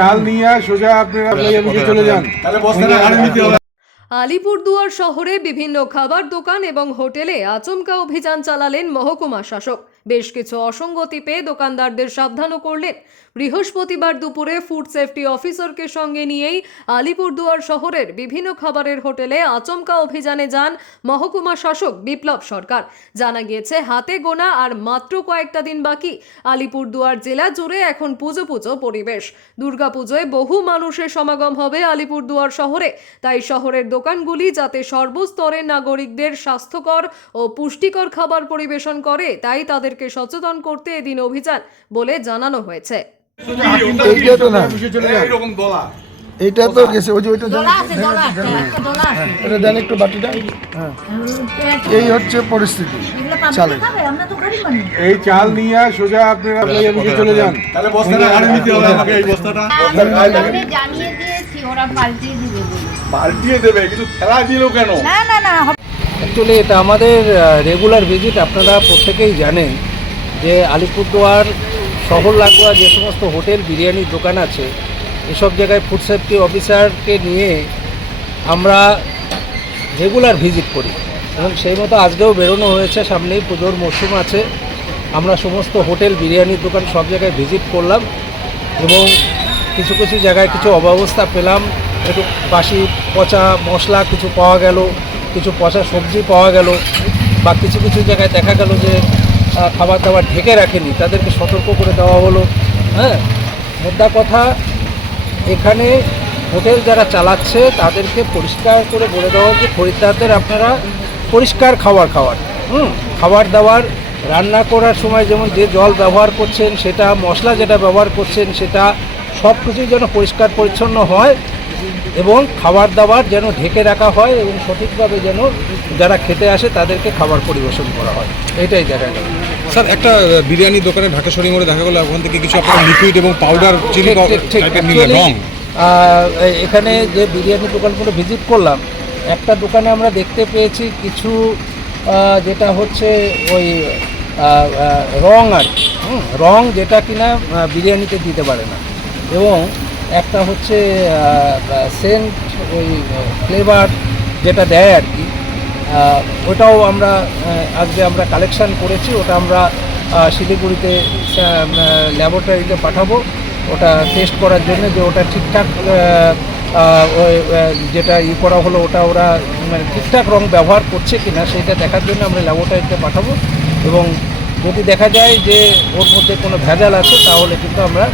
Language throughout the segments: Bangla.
কাল নিয়ে সোজা আপনি আপনার চলে যান। আলিপুরদুয়ার শহরে বিভিন্ন খাবার দোকান এবং হোটেলে আচমকা অভিযান চালালেন মহকুমা শাসক। বেশ কিছু অসঙ্গতি পেয়ে দোকানদারদের সাবধানও করলেন। বৃহস্পতিবার দুপুরে ফুড সেফটি অফিসারকে সঙ্গে নিয়েই আলিপুরদুয়ার শহরের বিভিন্ন খাবারের হোটেলে আচমকা অভিযানে যান মহকুমা শাসক বিপ্লব সরকার। জানা গিয়েছে, হাতে গোনা আর মাত্র কয়েকটা দিন বাকি। আলিপুরদুয়ার জেলা জুড়ে এখন পুজো পুজো পরিবেশ। দুর্গাপুজোয় বহু মানুষের সমাগম হবে আলিপুরদুয়ার শহরে। তাই শহরের দোকানগুলি যাতে সর্বস্তরের নাগরিকদের স্বাস্থ্যকর ও পুষ্টিকর খাবার পরিবেশন করে তাই তাদেরকে সচেতন করতে এদিন অভিযান বলে জানানো হয়েছে। এইটা তো না এইটা গেছে ওই যে ওইটা দোলা আছে এটা দেন একটু বাটিটা। হ্যাঁ। এই হচ্ছে পরিস্থিতি। চালে। এই চাল নিয়ে সোজা আপনার চলে যান। তাহলে বস্তাটা নিতে হবে আমাকে এই বস্তাটা। জানিয়ে দিয়েছি ওরা পাল্টিয়ে দিবে পাল্টিয়ে দেবে কিন্তু ফেলা দিল কেন? না না না অ্যাকচুয়ালি এটা আমাদের রেগুলার ভিজিট আপনারা প্রত্যেকেই জানেন যে আলিপুরদুয়ার শহর লাগোয়া যে সমস্ত হোটেল বিরিয়ানির দোকান আছে এসব জায়গায় ফুড সেফটি অফিসারকে নিয়ে আমরা রেগুলার ভিজিট করি। এবং সেই মতো আজকেও বেরোনো হয়েছে সামনেই পুজোর মরশুম আছে। আমরা সমস্ত হোটেল বিরিয়ানির দোকান সব জায়গায় ভিজিট করলাম এবং কিছু কিছু জায়গায় কিছু অব্যবস্থা পেলাম। একটু বাসি পচা মশলা কিছু পাওয়া গেল, কিছু পচা সবজি পাওয়া গেল, বা কিছু কিছু জায়গায় দেখা গেল যে খাবার দাবার ঢেকে রাখেনি, তাদেরকে সতর্ক করে দেওয়া হলো। হ্যাঁ মোদ্দা কথা, এখানে হোটেল যারা চালাচ্ছে, তাদেরকে পরিষ্কার করে বলে দেওয়া যে খরিদ্দারদের আপনারা পরিষ্কার খাবার খাওয়ার হুম, খাবার দাবার, রান্না করার সময় যেমন যে জল ব্যবহার করছেন, সেটা মশলা যেটা ব্যবহার করছেন, সেটা সব কিছুই যেন পরিষ্কার পরিচ্ছন্ন হয়। এবং খাবার দাবার যেন ঢেকে রাখা হয় এবং সঠিকভাবে যেন যারা খেতে আসে তাদেরকে খাবার পরিবেশন করা হয়। এটাই দেখা গেল। স্যার একটা বিরিয়ানি দোকানে ঢাকা শরীর মোড়ে দেখা গেলো ওখান থেকে কিছু আপনার লিকুইড এবং পাউডার চিনি এখানে যে বিরিয়ানি দোকানগুলো ভিজিট করলাম একটা দোকানে আমরা দেখতে পেয়েছি কিছু যেটা হচ্ছে ওই রং আর রং যেটা কিনা বিরিয়ানিতে দিতে পারে না। এবং একটা হচ্ছে সেন্ট ওই ফ্লেভার যেটা দেয় আর কি। ওটাও আমরা আজকে আমরা কালেকশান করেছি, ওটা আমরা শিলিগুড়িতে ল্যাবরেটরিতে পাঠাবো। ওটা টেস্ট করার জন্য যে ওটা ঠিকঠাক যেটা ই করা হলো, ওটা ওরা মানে ঠিকঠাক রং ব্যবহার করছে কিনা, সেটা দেখার জন্য আমরা ল্যাবরেটরিতে পাঠাবো। এবং যদি দেখা যায় যে ওর মধ্যে কোনো ভেজাল আছে তাহলে কিন্তু আমরা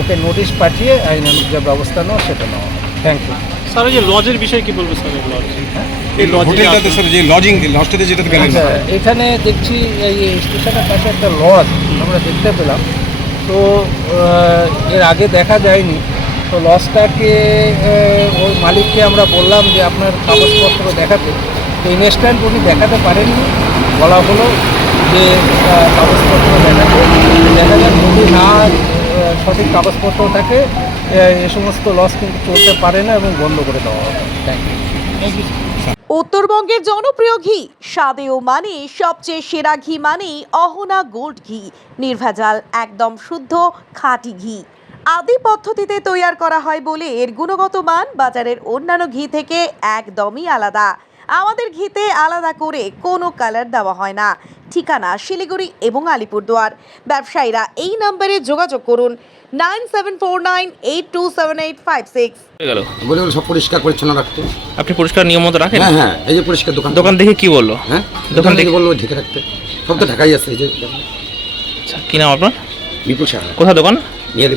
ওকে নোটিশ পাঠিয়ে আইনানুগ যে ব্যবস্থা নেওয়া সেটা নেওয়া থ্যাংক ইউ স্যার ওই যে লজের বিষয়ে কি বলব স্যার? এই লজ এই হোটেলটাতে স্যার যে লজিং লজটাতে গেলেন। আচ্ছা এখানে দেখছি এই স্টেশনের কাছে একটা লজ আমরা দেখতে পেলাম। তো এর আগে দেখা যায়নি। তো লজটাকে ওই মালিককে আমরা বললাম যে আপনার কাগজপত্র দেখাতে। তো ইনস্ট্যান্ট উনি দেখাতে পারেননি। বলা হলো যে কাগজপত্র দেখাতে দেখা যাক যদি না সঠিক কাগজপত্র থাকে, এ সমস্ত লস কিন্তু চলতে পারে না এবং বন্ধ করে দেওয়া হবে। থ্যাংক ইউ উত্তরবঙ্গের জনপ্রিয় ঘি, স্বাদে ও মানে সবচেয়ে সেরা ঘি মানেই অহনা গোল্ড ঘি। নির্ভেজাল, একদম শুদ্ধ, খাঁটি ঘি। আদি পদ্ধতিতে তৈয়ার করা হয় বলে এর গুণগত মান বাজারের অন্যান্য ঘি থেকে একদমই আলাদা। আমাদের ঘিতে আলাদা করে কোনো কালার দেওয়া হয় না। ঠিকানা শিলিগুড়ি এবং আলিপুরদুয়ার। ব্যবসায়ীরা এই নাম্বারে যোগাযোগ করুন nine seven four nine eight two seven eight five six. গেল। বলে সব পরিষ্কার পরিচ্ছন্ন রাখতে। আপনি পরিষ্কার নিয়ম রাখেন? হ্যাঁ, হ্যাঁ এই যে পরিষ্কার দোকান। দোকান দেখে কি বলল? হ্যাঁ দোকান দেখে বলল ঢেকে রাখতে। সব তো এই যে আচ্ছা কি নাম আপনার? বিপুল সাহা। কোথায় দোকান? দেখলে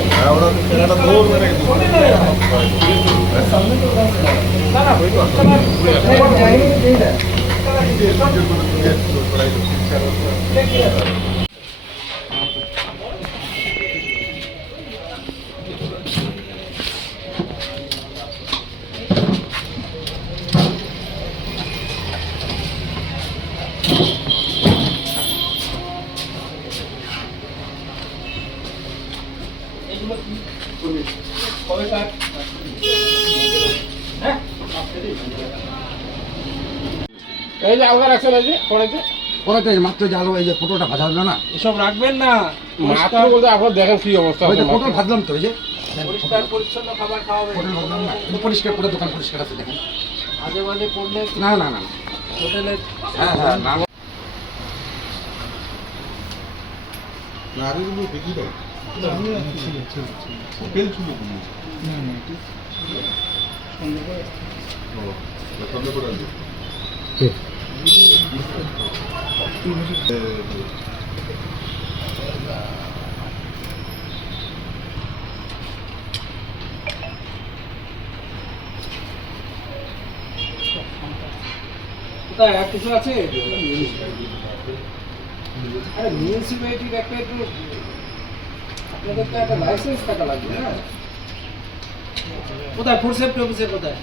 അവിടെ ചേട്ടാ നൂറ് പേരെ പോയിട്ട് এই যে আলগা রাখছেন এই যে পড়াইতে পরে তো এই মাত্র জালো এই যে ফটোটা ভাজা হলো না? এসব রাখবেন না। মাত্র বলতে আপনার দেখেন কি অবস্থা আছে ভাজলাম তো এই যে। পরিষ্কার পরিচ্ছন্ন খাবার খাওয়াবেন। ফটো ভাজলাম না। পরিষ্কার করে দোকান পরিষ্কার আছে দেখেন। মাঝে পড়লে না না না। হোটেলে হ্যাঁ হ্যাঁ না। কোথায় আর কিছু আছে? আরে মিউনিসিপ্যালিটির একটা আপনাদের তো একটা লাইসেন্স থাকা লাগবে, না? কোথায়? ফুড সেফটি অফিসের কোথায়?